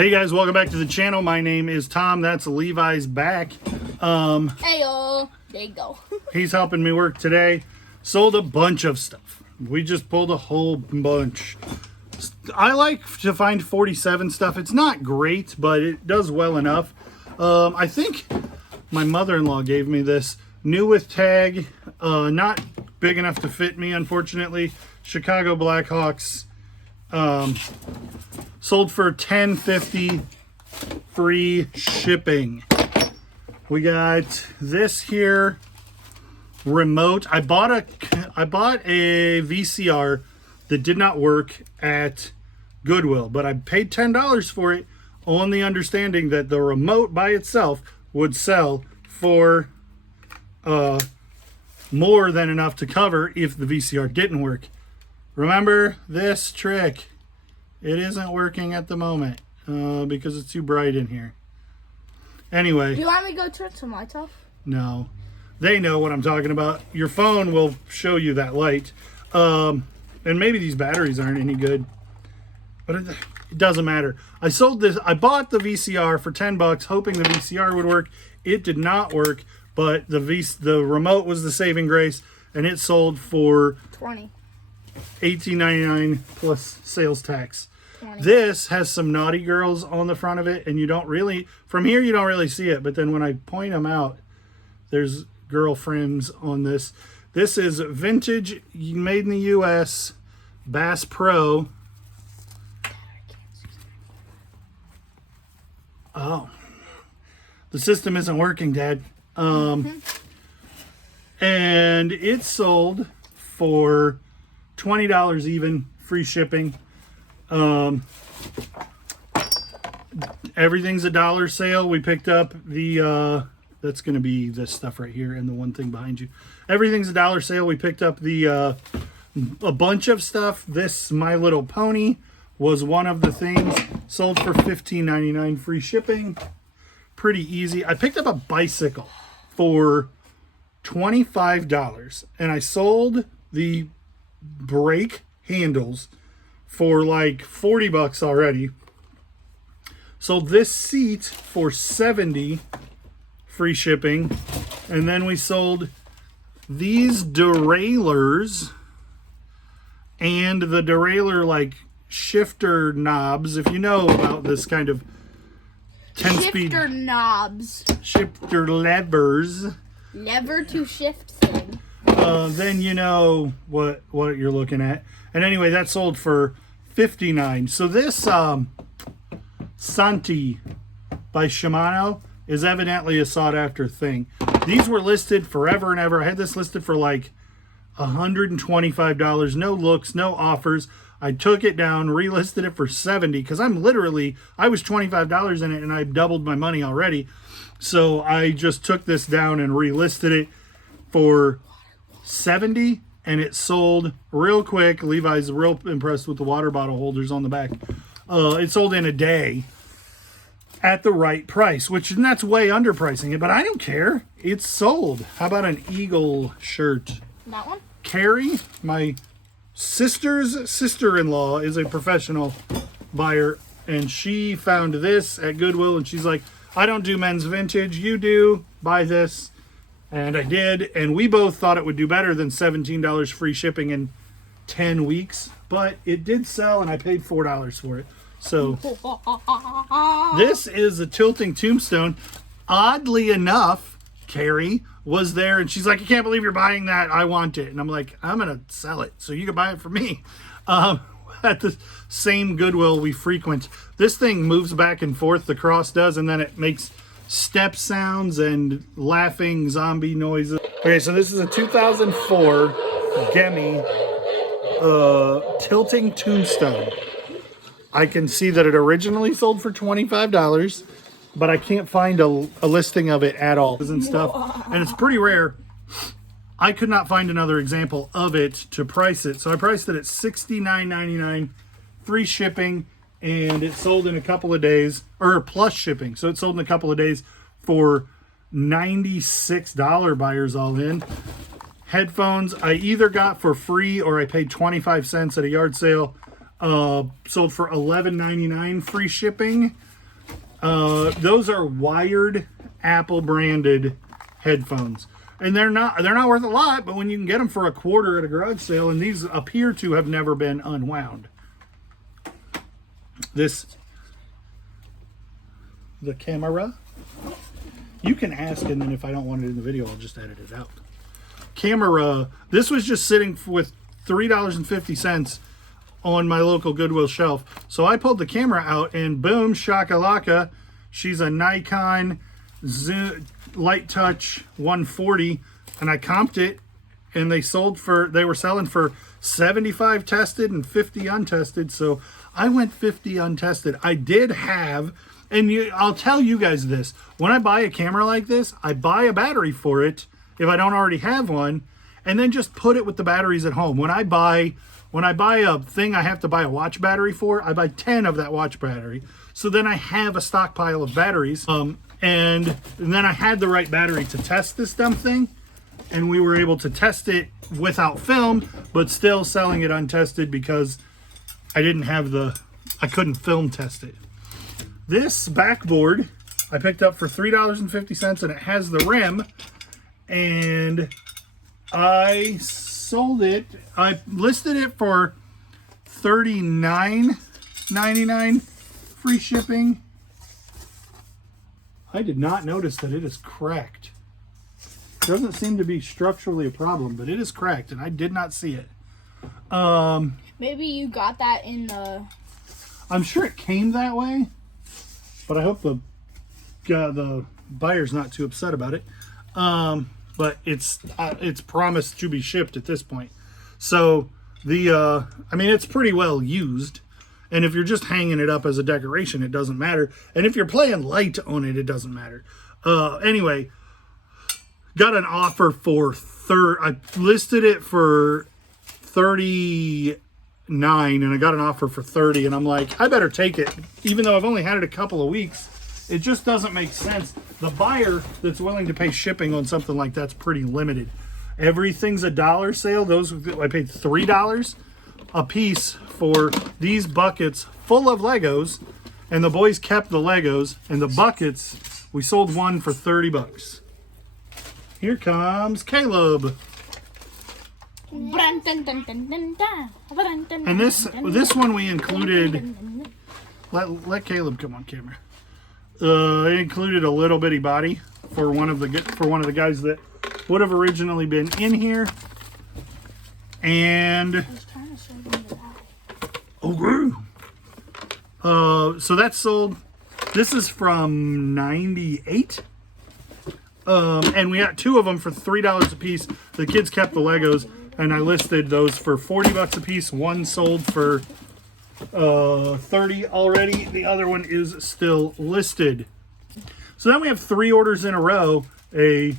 Hey guys, welcome back to the channel. My name is Tom. That's Levi's back. Heyo, there you go. He's helping me work today. Sold a bunch of stuff. We just pulled a whole bunch. I like to find 47 stuff. It's not great, but it does well enough. I think my mother-in-law gave me this. New with tag. Not big enough to fit me, unfortunately. Chicago Blackhawks. Sold for $10.50, free shipping. We got this here remote. I bought a VCR that did not work at Goodwill, but I paid $10 for it on the understanding that the remote by itself would sell for more than enough to cover if the VCR didn't work. Remember this trick. It isn't working at the moment because it's too bright in here. Anyway. Do you want me to go turn some lights off? No. They know what I'm talking about. Your phone will show you that light. And maybe these batteries aren't any good. But it doesn't matter. I sold this. I bought the VCR for $10 hoping the VCR would work. It did not work. But the remote was the saving grace. And it sold for $18.99 plus sales tax. 20. This has some naughty girls on the front of it, and you don't really, from here you don't really see it, but then when I point them out, there's girlfriends on this. This is vintage, made in the US, Bass Pro. Oh, the system isn't working, Dad. And it sold for $20 even, free shipping. Everything's a dollar sale. We picked up the that's going to be this stuff right here and the one thing behind you. Everything's a dollar sale. We picked up the a bunch of stuff. This My Little Pony was one of the things. Sold for $15.99, free shipping. Pretty easy. I picked up a bicycle for $25 and I sold the brake handles for like $40 already. Sold this seat for $70, free shipping. And then we sold these derailleurs and the derailleur like shifter knobs. If you know about this kind of 10-speed shifter knobs, shifter levers, lever to shift thing. then you know what you're looking at. And anyway, that sold for $59. So this Santi by Shimano is evidently a sought after thing. These were listed forever and ever. I had this listed for like $125. No looks, no offers. I took it down, relisted it for $70 because I was $25 in it and I doubled my money already. So I just took this down and relisted it for $70. And it sold real quick. Levi's real impressed with the water bottle holders on the back. It sold in a day at the right price, and that's way underpricing it, but I don't care. It's sold. How about an Eagle shirt? That one? Carrie, my sister's sister-in-law, is a professional buyer, and she found this at Goodwill, and she's like, I don't do men's vintage. You do. Buy this. And I did, and we both thought it would do better than $17 free shipping in 10 weeks. But it did sell, and I paid $4 for it. So this is a tilting tombstone. Oddly enough, Carrie was there, and she's like, I can't believe you're buying that. I want it. And I'm like, I'm going to sell it, so you can buy it for me. At the same Goodwill we frequent. This thing moves back and forth, the cross does, and then it makes step sounds and laughing zombie noises. Okay, so this is a 2004 Gemi tilting tombstone. I can see that it originally sold for $25, but I can't find a listing of it at all and stuff. And it's pretty rare. I could not find another example of it to price it. So I priced it at $69.99, free shipping. And it sold in a couple of days, or plus shipping. So it sold in a couple of days for $96 buyers all in. Headphones I either got for free or I paid 25 cents at a yard sale. sold for $11.99 free shipping. Those are wired Apple branded headphones, and they're not worth a lot, but when you can get them for a quarter at a garage sale, and these appear to have never been unwound. The camera, you can ask, and then if I don't want it in the video, I'll just edit it out. Camera, this was just sitting with $3.50 on my local Goodwill shelf. So I pulled the camera out, and boom, shakalaka, she's a Nikon Light Touch 140, and I comped it, and they were selling for 75 tested and 50 untested. So I went 50 untested. I did have, and I'll tell you guys this, when I buy a camera like this, I buy a battery for it if I don't already have one, and then just put it with the batteries at home. When I buy a thing I have to buy a watch battery for, I buy 10 of that watch battery. So then I have a stockpile of batteries. And then I had the right battery to test this dumb thing. And we were able to test it without film, but still selling it untested because I couldn't film test it. This backboard I picked up for $3.50, and it has the rim. And I sold it. I listed it for $39.99 free shipping. I did not notice that it is cracked. It doesn't seem to be structurally a problem, but it is cracked, and I did not see it. Maybe you got that in the... I'm sure it came that way, but I hope the buyer's not too upset about it. But it's promised to be shipped at this point. So it's pretty well used. And if you're just hanging it up as a decoration, it doesn't matter. And if you're playing light on it, it doesn't matter. Anyway, got an offer for I listed it for $39, and I got an offer for $30, and I'm like, I better take it, even though I've only had it a couple of weeks. It just doesn't make sense. The buyer that's willing to pay shipping on something like that's pretty limited. Everything's a dollar sale. I paid $3 a piece for these buckets full of Legos, and the boys kept the Legos, and the buckets, we sold one for $30. Here comes Caleb. And this one we included. Let Caleb come on camera. It included a little bitty body for one of the guys that would have originally been in here. And so that's sold. This is from '98. And we got two of them for $3 a piece. The kids kept the Legos, and I listed those for $40 a piece. One sold for $30 already. The other one is still listed. So then we have 3 orders in a row: a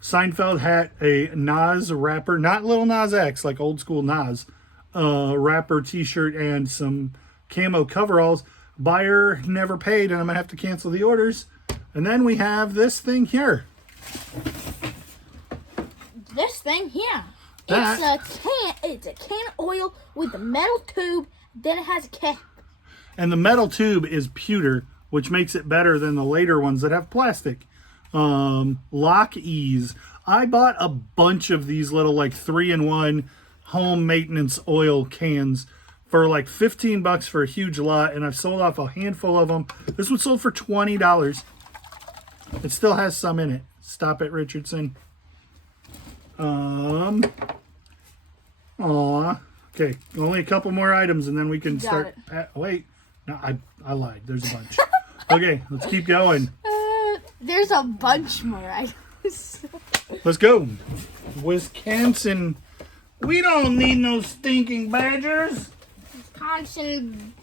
Seinfeld hat, a Nas wrapper, not Lil Nas X, like old school Nas, wrapper t-shirt, and some camo coveralls. Buyer never paid, and I'm gonna have to cancel the orders. And then we have this thing here. It's a can of oil with a metal tube. Then it has a cap. And the metal tube is pewter, which makes it better than the later ones that have plastic. Lock Ease. I bought a bunch of these little like 3-in-1 home maintenance oil cans for like $15 for a huge lot, and I've sold off a handful of them. This one sold for $20. It still has some in it. Stop it, Richardson. Okay, only a couple more items, and then we can start. Wait, no, I lied. There's a bunch. Okay, let's keep going. There's a bunch more items. Let's go. Wisconsin. We don't need no stinking badgers. Wisconsin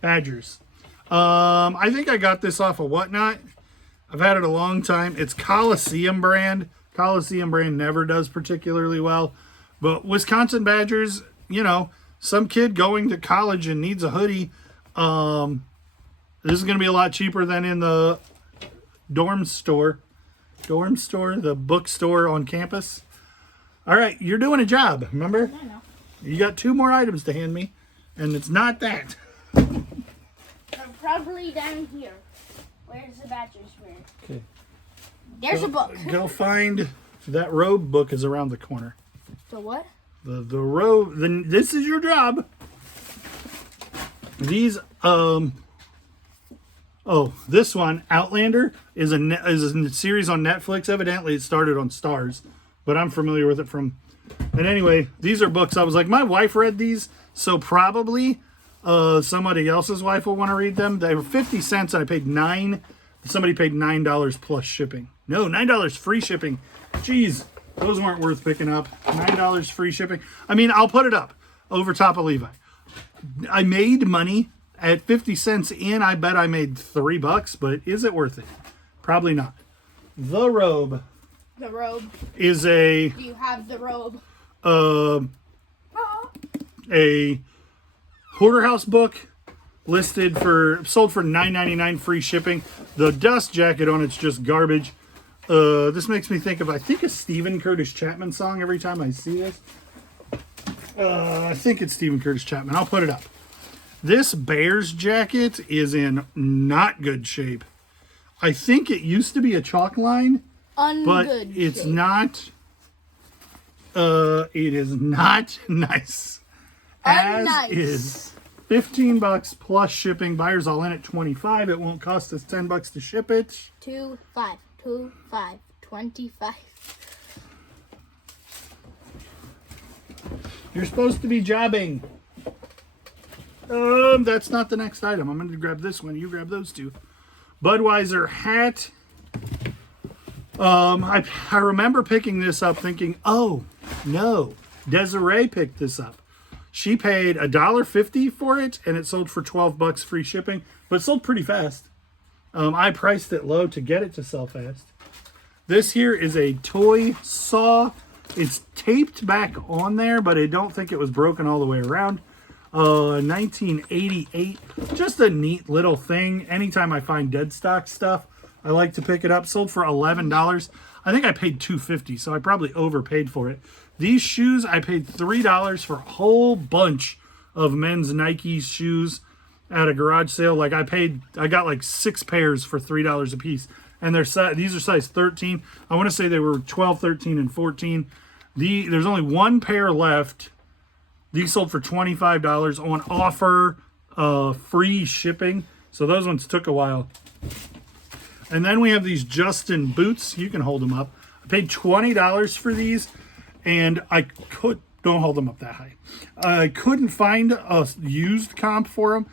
badgers. I think I got this off of Whatnot. I've had it a long time. It's Coliseum brand. Coliseum brand never does particularly well. But Wisconsin badgers, some kid going to college and needs a hoodie. This is going to be a lot cheaper than in the dorm store, the bookstore on campus. All right, you're doing a job, remember? I know. You got 2 more items to hand me, and it's not that. They're probably down here. Where's the badger's wear? Okay. There's a book. Go find that robe book is around the corner. The what? The robe. This is your job. These this one, Outlander, is a series on Netflix. Evidently, it started on Stars, but I'm familiar with it from. And anyway, these are books. I was like, my wife read these, so probably somebody else's wife will want to read them. They were 50 cents. I paid $9. Somebody paid $9 plus shipping. No, $9 free shipping. Jeez, those weren't worth picking up. $9 free shipping. I mean, I'll put it up over top of Levi. I made money at 50 cents in. I bet I made $3, but is it worth it? Probably not. The robe. The robe. Is a. Do you have the robe? A Hoarder House book sold for $9.99 free shipping. The dust jacket on it's just garbage. This makes me think of a Stephen Curtis Chapman song every time I see this. I think it's Stephen Curtis Chapman. I'll put it up. This Bears jacket is in not good shape. I think it used to be a chalk line, but it's not. It is not nice. As is $15 plus shipping. Buyers all in at $25. It won't cost us $10 to ship it. 25, 25. You're supposed to be jobbing. That's not the next item. I'm going to grab this one. You grab those two. Budweiser hat. I remember picking this up thinking, oh, no. Desiree picked this up. She paid $1.50 for it, and it sold for $12 free shipping, but it sold pretty fast. I priced it low to get it to sell fast. This here is a toy saw. It's taped back on there, but I don't think it was broken all the way around. 1988. Just a neat little thing. Anytime I find dead stock stuff, I like to pick it up. Sold for $11. I think I paid $2.50, so I probably overpaid for it. These shoes, I paid $3 for a whole bunch of men's Nike shoes at a garage sale. Like I got like 6 pairs for $3 a piece. And these are size 13. I want to say they were 12, 13, and 14. There's only one pair left. These sold for $25 on offer, free shipping. So those ones took a while. And then we have these Justin boots. You can hold them up. I paid $20 for these, and don't hold them up that high. I couldn't find a used comp for them.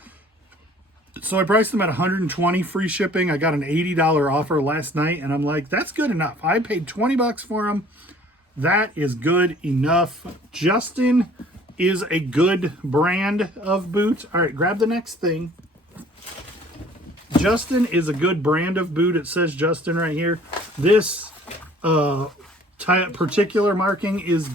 So I priced them at $120 free shipping. I got an $80 offer last night, and I'm like, that's good enough. I paid $20 for them. That is good enough. Justin is a good brand of boots. All right, grab the next thing. Justin is a good brand of boot. It says Justin right here. This particular marking is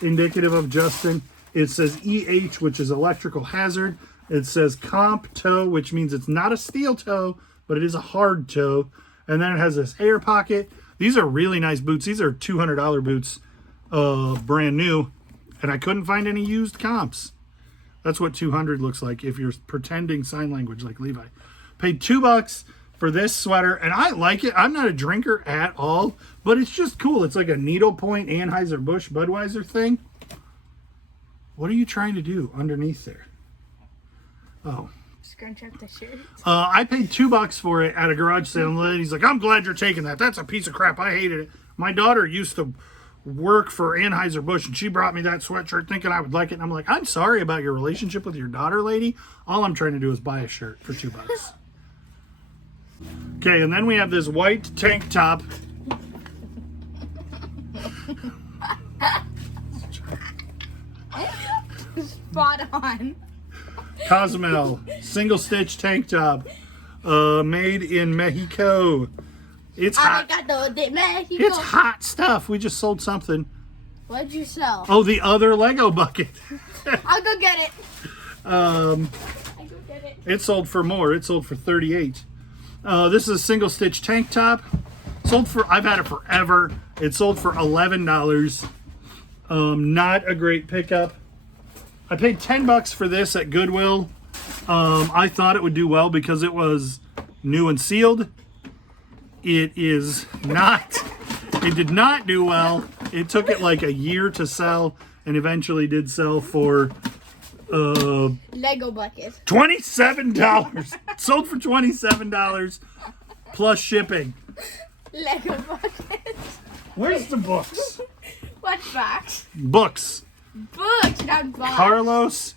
indicative of Justin. It says EH, which is electrical hazard. It says comp toe, which means it's not a steel toe, but it is a hard toe. And then it has this air pocket. These are really nice boots. These are $200 boots, brand new. And I couldn't find any used comps. That's what 200 looks like if you're pretending sign language like Levi. Paid $2 for this sweater, and I like it. I'm not a drinker at all, but it's just cool. It's like a needlepoint Anheuser-Busch Budweiser thing. What are you trying to do underneath there? Oh. Scrunch up the shirt. I paid $2 for it at a garage sale, and the lady's like, I'm glad you're taking that. That's a piece of crap. I hated it. My daughter used to work for Anheuser-Busch, and she brought me that sweatshirt thinking I would like it. And I'm like, I'm sorry about your relationship with your daughter, lady. All I'm trying to do is buy a shirt for $2. Okay, and then we have this white tank top. Spot on. Cozumel single stitch tank top, made in Mexico. It's hot. It's hot stuff. We just sold something. What'd you sell? Oh, the other Lego bucket. I'll go get it. I'll go get it. It sold for more. It sold for $38. This is a single stitch tank top. I've had it forever. It sold for $11. Not a great pickup. I paid $10 for this at Goodwill. I thought it would do well because it was new and sealed. It is not. It did not do well. It took it like a year to sell, and eventually did sell for Lego bucket. $27. Sold for $27 plus shipping. Lego bucket. Where's the books? What box? Books. Books, not box. Carlos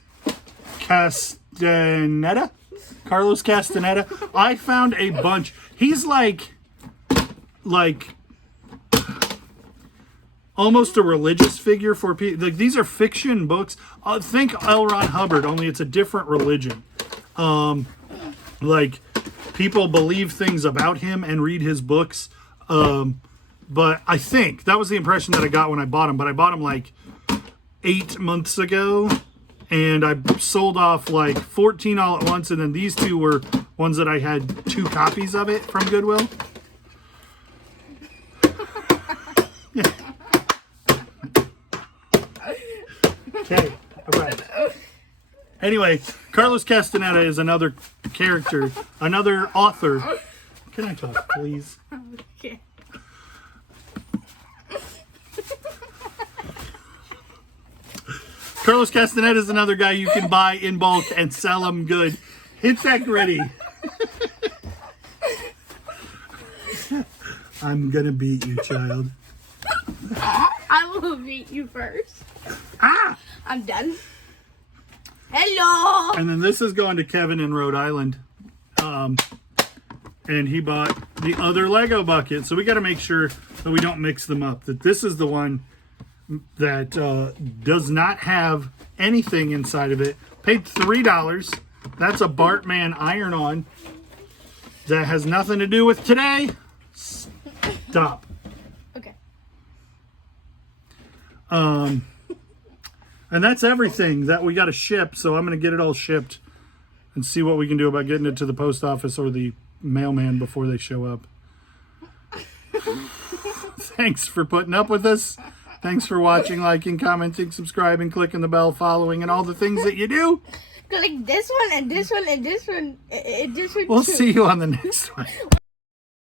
Castaneda. Carlos Castaneda. I found a bunch. He's like almost a religious figure for people. Like, these are fiction books. Think L. Ron Hubbard, only it's a different religion. Like, people believe things about him and read his books. But I think that was the impression that I got when I bought him. But I bought him like 8 months ago, and I sold off like 14 all at once. And then these two were ones that I had 2 copies of it from Goodwill. Okay, all right. Anyway, Carlos Castaneda is another character, another author. Can I talk, please? Okay. Carlos Castaneda is another guy you can buy in bulk and sell him good. Hit that gritty. I'm gonna beat you, child. I will beat you first. Ah! I'm done. Hello. And then this is going to Kevin in Rhode Island. And he bought the other Lego bucket. So we got to make sure that we don't mix them up. That this is the one that does not have anything inside of it. Paid $3. That's a Bartman iron-on. That has nothing to do with today. Stop. Okay. And that's everything that we got to ship. So I'm going to get it all shipped and see what we can do about getting it to the post office or the mailman before they show up. Thanks for putting up with us. Thanks for watching, liking, commenting, subscribing, clicking the bell, following, and all the things that you do. Click this one and this one and this one and this one. We'll too. see you on the next one.